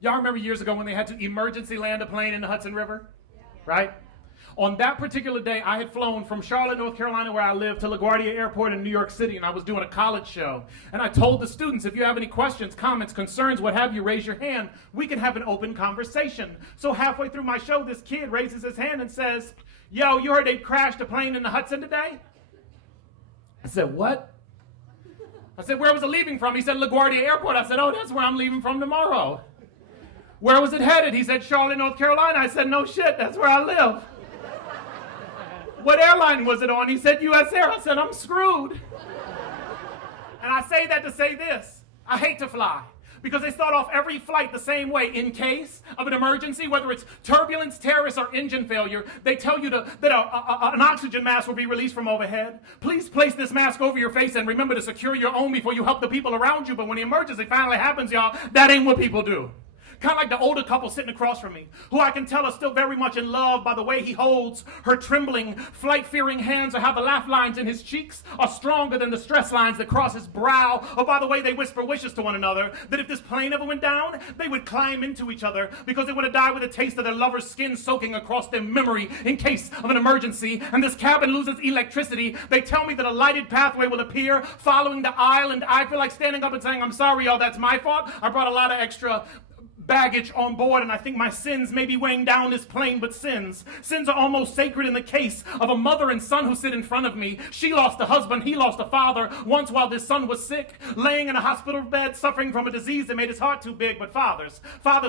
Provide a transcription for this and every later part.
Y'all remember years ago when they had to emergency land a plane in the Hudson River? Right? On that particular day, I had flown from Charlotte, North Carolina, where I live, to LaGuardia Airport in New York City, and I was doing a college show. And I told the students, if you have any questions, comments, concerns, what have you, raise your hand. We can have an open conversation. So halfway through my show, this kid raises his hand and says, yo, you heard they crashed a plane in the Hudson today? I said, what? I said, where was it leaving from? He said, LaGuardia Airport. I said, oh, that's where I'm leaving from tomorrow. Where was it headed? He said, Charlotte, North Carolina. I said, no shit, that's where I live. What airline was it on? He said, US Air. I said, I'm screwed. And I say that to say this. I hate to fly because they start off every flight the same way. In case of an emergency, whether it's turbulence, terrorists, or engine failure, they tell you that an oxygen mask will be released from overhead. Please place this mask over your face and remember to secure your own before you help the people around you. But when the emergency finally happens, y'all, that ain't what people do. Kind of like the older couple sitting across from me, who I can tell are still very much in love by the way he holds her trembling, flight-fearing hands, or how the laugh lines in his cheeks are stronger than the stress lines that cross his brow, or by the way they whisper wishes to one another, that if this plane ever went down, they would climb into each other because they would have died with a taste of their lover's skin soaking across their memory in case of an emergency, and this cabin loses electricity. They tell me that a lighted pathway will appear following the aisle, and I feel like standing up and saying, I'm sorry, y'all, that's my fault. I brought a lot of extra baggage on board, and I think my sins may be weighing down this plane, but sins are almost sacred in the case of a mother and son who sit in front of me. She lost a husband, he lost a father, once while this son was sick, laying in a hospital bed, suffering from a disease that made his heart too big. But fathers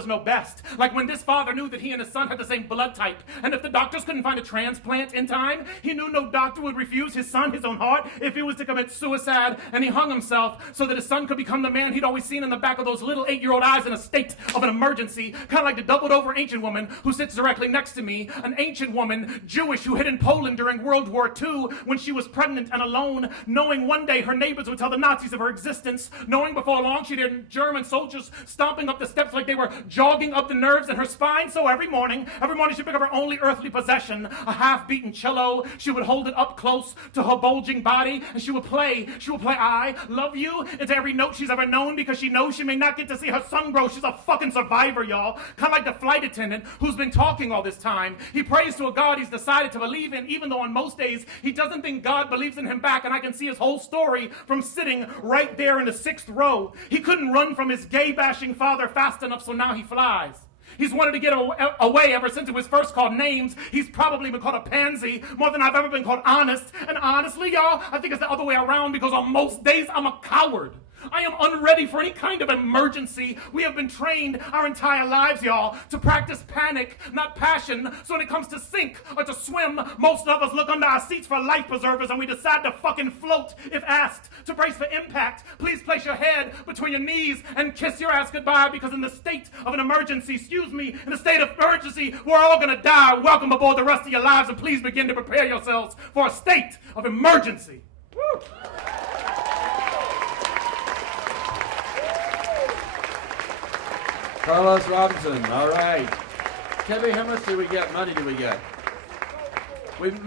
know best. Like when this father knew that he and his son had the same blood type, and if the doctors couldn't find a transplant in time, he knew no doctor would refuse his son his own heart if he was to commit suicide, and he hung himself so that his son could become the man he'd always seen in the back of those little 8-year-old eyes in a state of an emergency, kind of like the doubled over ancient woman who sits directly next to me, an ancient woman, Jewish, who hid in Poland during World War II when she was pregnant and alone, knowing one day her neighbors would tell the Nazis of her existence, knowing before long she'd hear German soldiers stomping up the steps like they were jogging up the nerves in her spine. So every morning she'd pick up her only earthly possession, a half-beaten cello. She would hold it up close to her bulging body, and she would play I love you into every note she's ever known, because she knows she may not get to see her son grow. She's a fucking survivor, y'all. Kind of like the flight attendant who's been talking all this time. He prays to a God he's decided to believe in, even though on most days he doesn't think God believes in him back, and I can see his whole story from sitting right there in the 6th row. He couldn't run from his gay-bashing father fast enough, so now he flies. He's wanted to get away ever since he was first called names. He's probably been called a pansy more than I've ever been called honest. And honestly, y'all, I think it's the other way around, because on most days I'm a coward. I am unready for any kind of emergency. We have been trained our entire lives, y'all, to practice panic, not passion. So when it comes to sink or to swim, most of us look under our seats for life preservers, and we decide to fucking float if asked. To brace for impact, please place your head between your knees and kiss your ass goodbye, because in the state of an emergency, in the state of emergency, we're all gonna die. Welcome aboard the rest of your lives, and please begin to prepare yourselves for a state of emergency. Woo. Carlos Robinson, all right. Kevin, how much did we get? Money did we get? We